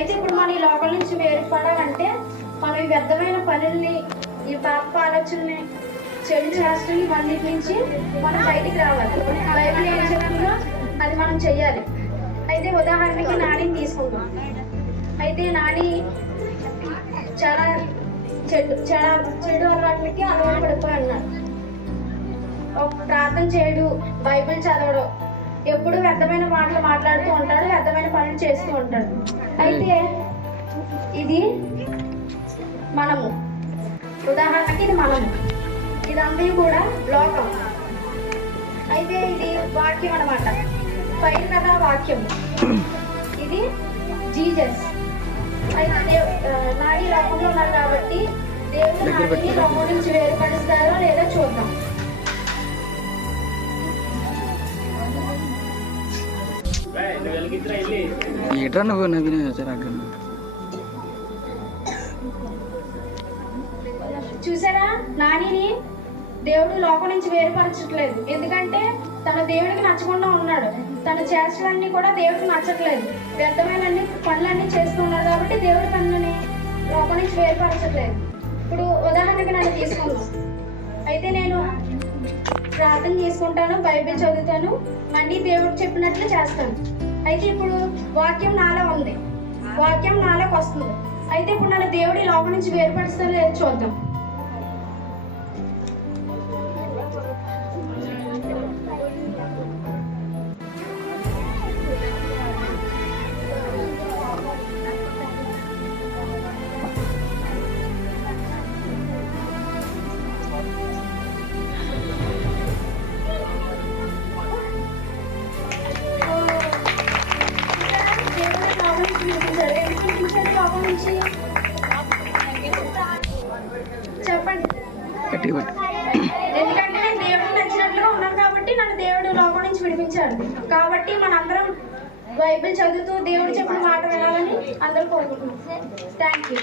అయితే ఇప్పుడు మనం ఈ లోకం నుంచి వేరుపడాలంటే మనం ఈ వ్యర్థమైన పనుల్ని, ఈ పాప ఆలోచనని, చెడు చేష్టం ఇవన్నిటి నుంచి మనం బయటికి రావాలి. బైబిల్ ఏం చెప్తుందో అది మనం చెయ్యాలి. అయితే ఉదాహరణకి నానిని తీసుకుందాం. అయితే నాని చాలా చెడు అలవాట్లకి అలవాటు పడిపోయి అన్నాడు. ప్రార్థన చేయడు, బైబిల్ చదవడు, ఎప్పుడు వ్యర్థమైన మాటలు మాట్లాడుతూ ఉంటాడు, వ్యర్థమైన పనులు చేస్తూ ఉంటాడు. అయితే ఇది మనము, ఉదాహరణకి ఇది మనము, ఇదంతా కూడా లోకం. అయితే ఇది వాక్యం అన్నమాట, పైన కదా వాక్యం, ఇది జీసస్. అయితే నాని లోకంలో ఉన్నారు కాబట్టి దేవుడు నాని లోకం నుంచి వేరుపరుస్తారో లేదో చూద్దాం. చూసారా, నానిని దేవుడు లోకం నుంచి వేరుపరచట్లేదు. ఎందుకంటే తన దేవుడికి నచ్చకుండా ఉన్నాడు. తన చేష్టలన్నీ కూడా దేవుడికి నచ్చట్లేదు. వ్యర్థమైన పనులన్నీ చేస్తూ ఉన్నాడు కాబట్టి దేవుడి పనులని లోకం నుంచి వేరుపరచట్లేదు. ఇప్పుడు ఉదాహరణకి నన్ను తీసుకున్నాను. అయితే నేను ప్రార్థన చేసుకుంటాను, బైబిల్ చదువుతాను, అన్ని దేవుడు చెప్పినట్లు చేస్తాను. అయితే ఇప్పుడు వాక్యం నాలో ఉంది, వాక్యం నాలోకి వస్తుంది. అయితే ఇప్పుడు నన్ను దేవుడి లోకం నుంచి వేరుపరుస్తారో లేదో చూద్దాం. చెప్పండి. ఎందుకంటే నేను దేవుడికి నచ్చినట్లుగా ఉన్నాను కాబట్టి నన్ను దేవుడు లోకం నుంచి విడిపించాడు. కాబట్టి మనందరం బైబిల్ చదువుతూ దేవుడు చెప్పిన మాట వినాలని అందరూ కోరుకుంటున్నాం. Thank you.